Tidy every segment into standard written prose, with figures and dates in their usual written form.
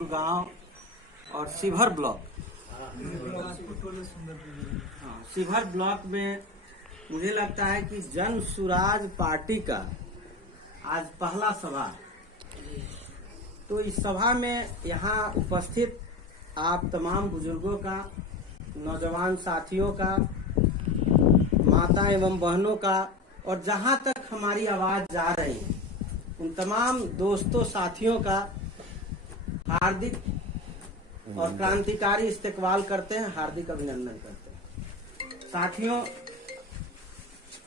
गांव और Sheohar block Sheohar block में मुझे लगता है कि जन सुराज पार्टी का आज पहला सभा। तो इस सभा में यहाँ उपस्थित आप तमाम बुजुर्गों का, नौजवान साथियों का, माता एवं बहनों का और जहाँ तक हमारी आवाज जा रही है उन तमाम दोस्तों साथियों का हार्दिक और क्रांतिकारी इस्तेकबाल करते हैं, हार्दिक अभिनंदन करते हैं। साथियों,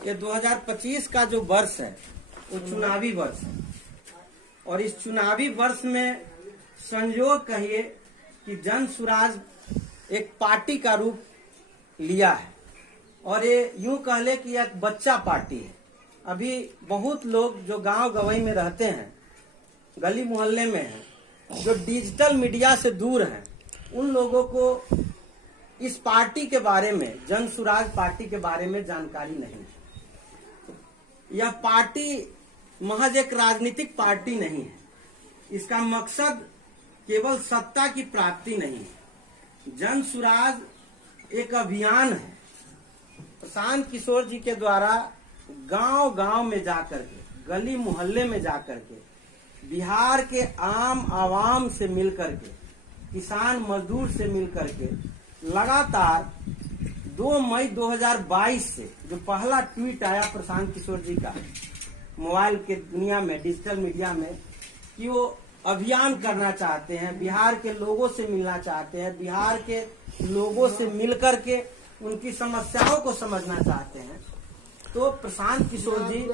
ये 2025 का जो वर्ष है वो चुनावी वर्ष है और इस चुनावी वर्ष में संयोग कहिए कि जन सुराज एक पार्टी का रूप लिया है और ये यूं कह ले कि एक बच्चा पार्टी है। अभी बहुत लोग जो गांव गवई में रहते हैं, गली मोहल्ले में हैं, जो डिजिटल मीडिया से दूर हैं, उन लोगों को इस पार्टी के बारे में, जन सुराज पार्टी के बारे में जानकारी नहीं है। यह पार्टी महज एक राजनीतिक पार्टी नहीं है। इसका मकसद केवल सत्ता की प्राप्ति नहीं है। जन सुराज एक अभियान है। प्रशांत किशोर जी के द्वारा गांव गांव में जाकर के, गली मोहल्ले में जाकर के, बिहार के आम आवाम से मिलकर के, किसान मजदूर से मिलकर के लगातार 2 मई 2022 से जो पहला ट्वीट आया प्रशांत किशोर जी का मोबाइल के दुनिया में, डिजिटल मीडिया में, कि वो अभियान करना चाहते हैं, बिहार के लोगों से मिलना चाहते हैं, बिहार के लोगों से मिलकर के उनकी समस्याओं को समझना चाहते हैं। तो प्रशांत किशोर जी,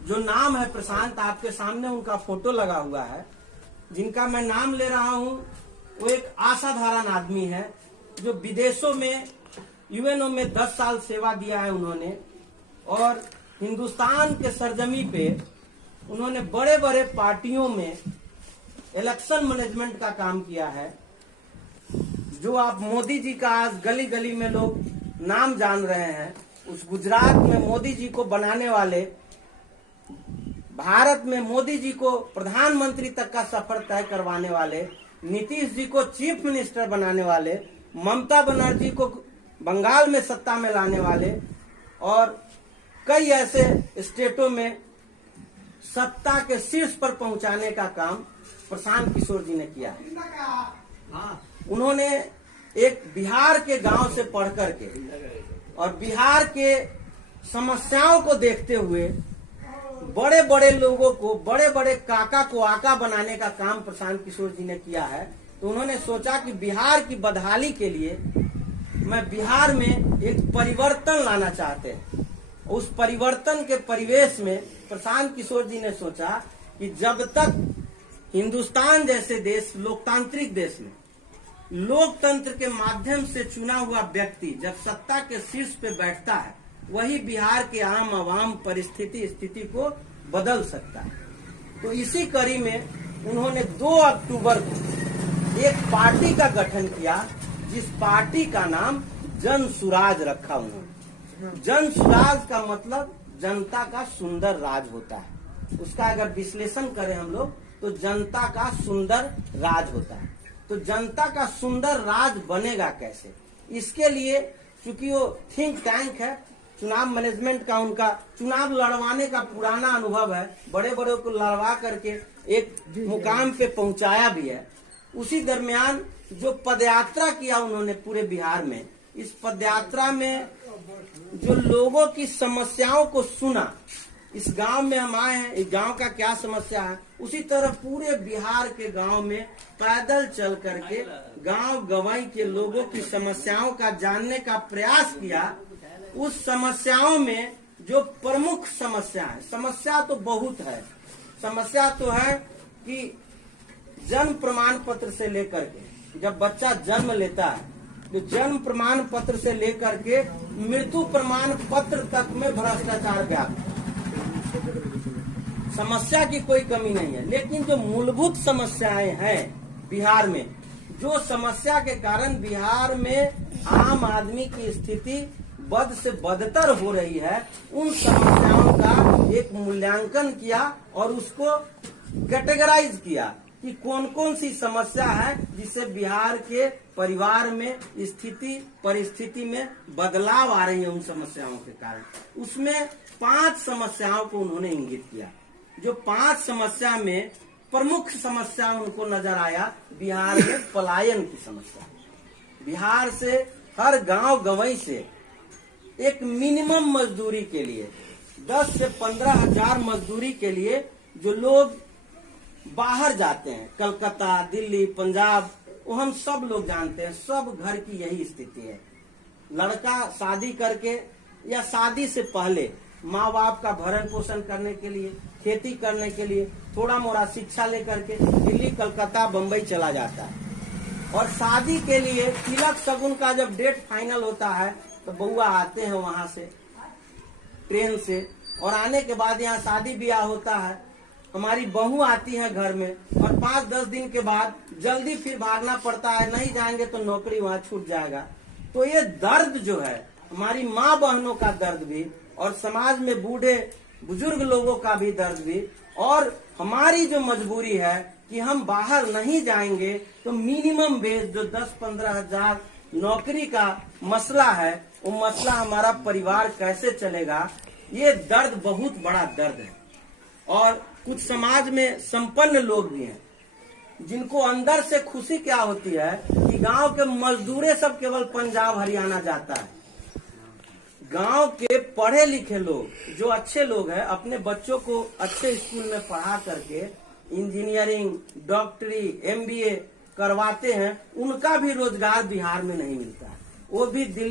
जो नाम है प्रशांत, आपके सामने उनका फोटो लगा हुआ है, जिनका मैं नाम ले रहा हूं, वो एक असाधारण आदमी है जो विदेशों में, यूएनओ में 10 साल सेवा दिया है उन्होंने और हिंदुस्तान के सरजमी पे उन्होंने बड़े बड़े पार्टियों में इलेक्शन मैनेजमेंट का काम किया है। जो आप मोदी जी का आज गली गली में लोग नाम जान रहे हैं, उस गुजरात में मोदी जी को बनाने वाले, भारत में मोदी जी को प्रधानमंत्री तक का सफर तय करवाने वाले, नीतीश जी को चीफ मिनिस्टर बनाने वाले, ममता बनर्जी को बंगाल में सत्ता में लाने वाले और कई ऐसे स्टेटों में सत्ता के शीर्ष पर पहुंचाने का काम प्रशांत किशोर जी ने किया है। उन्होंने एक बिहार के गांव से पढ़ करके और बिहार के समस्याओं को देखते हुए बड़े बड़े लोगों को, बड़े बड़े काका को आका बनाने का काम प्रशांत किशोर जी ने किया है। तो उन्होंने सोचा कि बिहार की बदहाली के लिए मैं बिहार में एक परिवर्तन लाना चाहते हैं। उस परिवर्तन के परिवेश में प्रशांत किशोर जी ने सोचा कि जब तक हिंदुस्तान जैसे देश, लोकतांत्रिक देश में लोकतंत्र के माध्यम से चुना हुआ व्यक्ति जब सत्ता के शीर्ष पे बैठता है, वही बिहार के आम आवाम परिस्थिति स्थिति को बदल सकता है। तो इसी कड़ी में उन्होंने 2 अक्टूबर को एक पार्टी का गठन किया, जिस पार्टी का नाम जन सुराज रखा उन्होंने। जन सुराज का मतलब जनता का सुंदर राज होता है। उसका अगर विश्लेषण करें हम लोग तो जनता का सुंदर राज होता है। तो जनता का सुंदर राज बनेगा कैसे? इसके लिए चूंकि वो थिंक टैंक है, चुनाव मैनेजमेंट का उनका चुनाव लड़वाने का पुराना अनुभव है, बड़े बड़े को लड़वा करके एक मुकाम पे पहुंचाया भी है। उसी दरमियान जो पदयात्रा किया उन्होंने पूरे बिहार में, इस पदयात्रा में जो लोगों की समस्याओं को सुना, इस गांव में हम आए हैं, इस गांव का क्या समस्या है, उसी तरह पूरे बिहार के गांव में पैदल चल करके गांव गवाई के लोगों की समस्याओं का जानने का प्रयास किया। उस समस्याओं में जो प्रमुख समस्या है, समस्या तो बहुत है, समस्या तो है कि जन्म प्रमाण पत्र से लेकर के जब बच्चा जन्म लेता है, तो जन्म प्रमाण पत्र से लेकर के मृत्यु प्रमाण पत्र तक में भ्रष्टाचार व्याप्त है। समस्या की कोई कमी नहीं है, लेकिन जो मूलभूत समस्याएं हैं बिहार में, जो समस्या के कारण बिहार में आम आदमी की स्थिति बद से बदतर हो रही है, उन समस्याओं का एक मूल्यांकन किया और उसको कैटेगराइज किया कि कौन कौन सी समस्या है जिससे बिहार के परिवार में परिस्थिति में बदलाव आ रही है उन समस्याओं के कारण। उसमें 5 समस्याओं को उन्होंने इंगित किया। जो 5 समस्या में प्रमुख समस्या उनको नजर आया बिहार में पलायन की समस्या। बिहार से हर गांव गंवई से एक मिनिमम मजदूरी के लिए 10 से 15 हजार मजदूरी के लिए जो लोग बाहर जाते हैं, कलकत्ता, दिल्ली, पंजाब, वो हम सब लोग जानते हैं, सब घर की यही स्थिति है। लड़का शादी करके या शादी से पहले माँ बाप का भरण पोषण करने के लिए, खेती करने के लिए, थोड़ा मोड़ा शिक्षा लेकर के दिल्ली, कलकत्ता, बम्बई चला जाता है। और शादी के लिए तिलक शगुन का जब डेट फाइनल होता है तो बउआ आते हैं वहां से ट्रेन से, और आने के बाद यहाँ शादी ब्याह होता है, हमारी बहू आती है घर में, और 5-10 दिन के बाद जल्दी फिर भागना पड़ता है, नहीं जाएंगे तो नौकरी वहाँ छूट जाएगा। तो ये दर्द जो है हमारी माँ बहनों का दर्द भी, और समाज में बूढ़े बुजुर्ग लोगों का भी दर्द भी, और हमारी जो मजबूरी है कि हम बाहर नहीं जाएंगे तो मिनिमम वेज जो 10-15 हजार नौकरी का मसला है, वो मसला हमारा परिवार कैसे चलेगा, ये दर्द बहुत बड़ा दर्द है। और कुछ समाज में संपन्न लोग भी हैं जिनको अंदर से खुशी क्या होती है कि गांव के मजदूरे सब केवल पंजाब हरियाणा जाता है। गांव के पढ़े लिखे लोग जो अच्छे लोग हैं अपने बच्चों को अच्छे स्कूल में पढ़ा करके इंजीनियरिंग, डॉक्टरी, MBA करवाते हैं, उनका भी रोजगार बिहार में नहीं मिलता है। वो भी दिल्ली